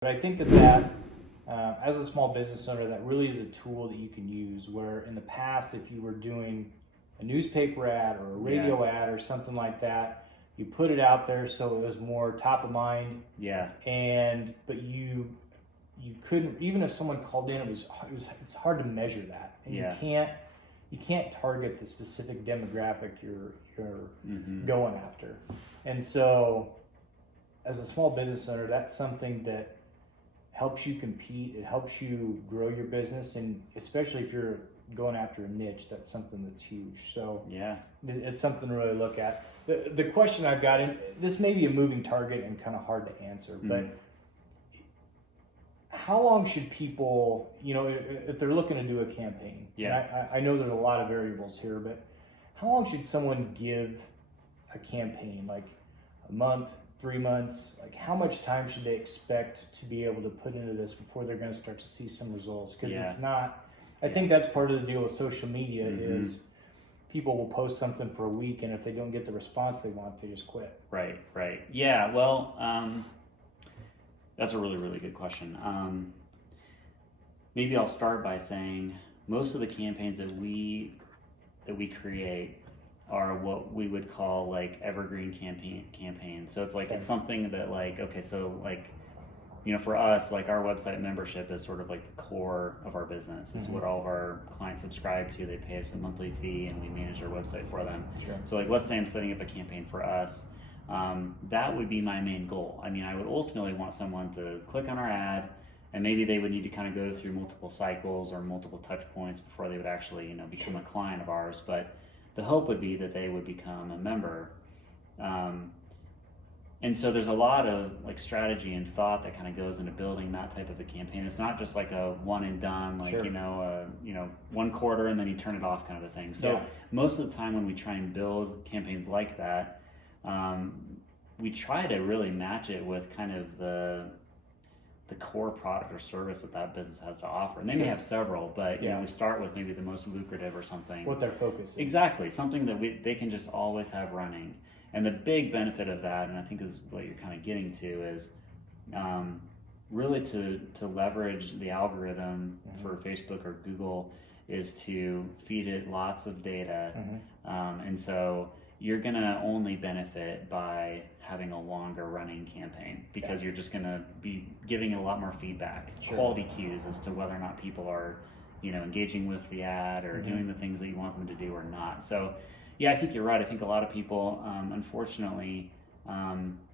But I think that as a small business owner, that really is a tool that you can use, where in the past, if you were doing a newspaper ad or a radio ad or something like that, you put it out there so it was more top of mind. But you couldn't, even if someone called in, it's hard to measure that. And you can't target the specific demographic you're going after. And so as a small business owner, that's something that helps you compete. It helps you grow your business, and especially if you're going after a niche, that's something that's huge. So it's something to really look at. The question I've got, and this may be a moving target and kind of hard to answer, but how long should people, if they're looking to do a campaign? I know there's a lot of variables here, but how long should someone give a campaign? Like a month, 3 months? Like how much time should they expect to be able to put into this before they're going to start to see some results? Because it's not, I think that's part of the deal with social media is people will post something for a week, and if they don't get the response they want, they just quit. Right. Yeah, well, that's a really, really good question. Maybe I'll start by saying most of the campaigns that we create are what we would call like evergreen campaigns. So it's like it's something that for us, like our website membership is sort of like the core of our business. It's what all of our clients subscribe to. They pay us a monthly fee and we manage their website for them. So like let's say I'm setting up a campaign for us. That would be my main goal. I mean, I would ultimately want someone to click on our ad, and maybe they would need to kind of go through multiple cycles or multiple touch points before they would actually, become a client of ours. But the hope would be that they would become a member. And so there's a lot of like strategy and thought that kind of goes into building that type of a campaign. It's not just like a one and done, like, 1 quarter and then you turn it off kind of a thing. So most of the time when we try and build campaigns like that, we try to really match it with kind of the core product or service that business has to offer. And they may have several, but we start with maybe the most lucrative or something. What their focus is. Exactly, something that they can just always have running. And the big benefit of that, and I think is what you're kind of getting to, is really to leverage the algorithm for Facebook or Google is to feed it lots of data. And so you're going to only benefit by having a longer running campaign because you're just going to be giving it a lot more feedback, quality cues as to whether or not people are, engaging with the ad or doing the things that you want them to do or not. So, I think you're right. I think a lot of people, unfortunately,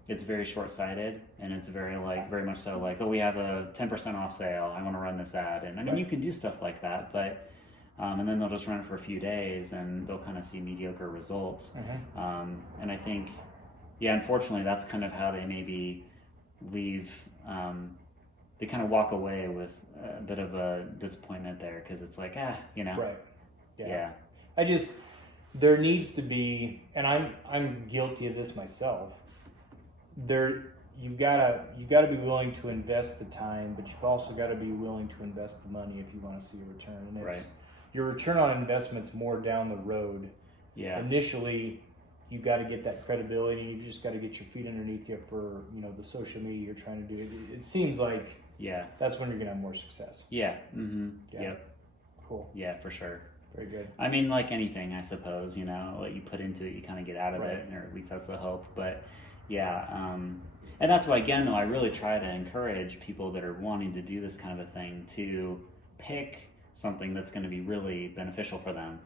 it's very short-sighted, and it's very much so like, oh, we have a 10% off sale. I want to run this ad. And I mean, you can do stuff like that, but and then they'll just run it for a few days and they'll kind of see mediocre results. And I think, unfortunately, that's kind of how they maybe leave. They kind of walk away with a bit of a disappointment there because it's like, there needs to be, and I'm guilty of this myself. You've got to be willing to invest the time, but you've also got to be willing to invest the money if you want to see a return. And your return on investment's more down the road. Initially, you got to get that credibility, and you just got to get your feet underneath you for the social media you're trying to do. It seems like that's when you're gonna have more success. Cool. For sure. Very good. I mean, like anything, I suppose, what you put into it, you kind of get out of it, or at least that's the hope. But and that's why, again, though, I really try to encourage people that are wanting to do this kind of a thing to pick something that's going to be really beneficial for them,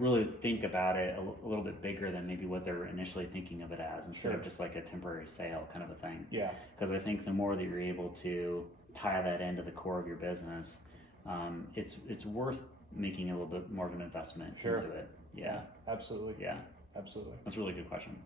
really think about it a little bit bigger than maybe what they're initially thinking of it as, instead of just like a temporary sale kind of a thing. Because I think the more that you're able to tie that into the core of your business, it's worth making a little bit more of an investment into it. Absolutely. Absolutely. That's a really good question.